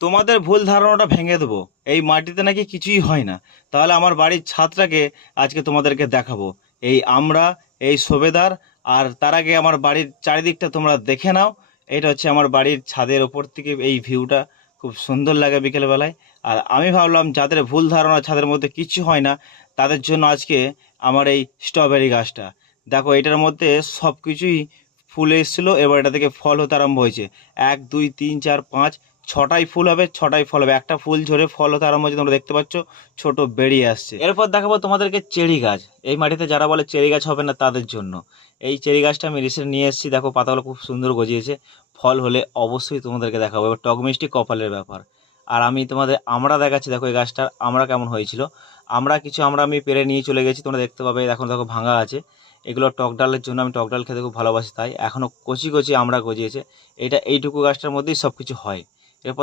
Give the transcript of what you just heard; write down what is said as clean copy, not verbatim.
তোমাদের ভুল ধারণাটা ভেঙে দেবো, এই মাটিতে নাকি কিছুই হয় না। তাহলে আমার বাড়ির ছাদটাকে আজকে তোমাদেরকে দেখাবো। এই আমরা, এই সবেদার, আর তার আগে আমার বাড়ির চারিদিকটা তোমরা দেখে নাও। এটা হচ্ছে আমার বাড়ির ছাদের ওপর থেকে এই ভিউটা, খুব সুন্দর লাগে বিকেলবেলায়। আর আমি ভাবলাম যাদের ভুল ধারণা ছাদের মধ্যে কিছু হয় না, তাদের জন্য আজকে আমার এই স্ট্রবেরি গাছটা দেখো, এটার মধ্যে সব কিছুই ফুল এসেছিলো, এবার এটা থেকে ফল হতে আরম্ভ হয়েছে। 1 2 3 4 5 ছটাই ফুল হবে, ছটাই ফল হবে, একটা ফুল ঝরে ফল হতে আরম্ভ হচ্ছে, তোমরা দেখতে পাচ্ছ ছোট বেরিয়ে আসছে। এরপর দেখাবো তোমাদেরকে চেরি গাছ। এই মাটিতে যারা বলে চেরি গাছ হবে না তাদের জন্য এই চেরি গাছটা আমি রিসেন্ট নিয়ে এসেছি। দেখো পাতাগুলো খুব সুন্দর গজিয়েছে, ফল হলে অবশ্যই তোমাদেরকে দেখাবো। এবার টক মিষ্টি কপালের ব্যাপার। আর আমি তোমাদের আমরা দেখাচ্ছি, দেখো এই গাছটার আমরা কেমন হয়েছিল। আমরা আমি পেরে নিয়ে চলে গেছি, তোমরা দেখতে পাবে। এখন দেখো ভাঙা আছে, এগুলো টক ডালের জন্য, আমি টক ডাল খেতে খুব ভালোবাসি, তাই এখনও কচি কচি আমরা গজিয়েছে। এইটুকু গাছটার মধ্যেই সব কিছু হয়।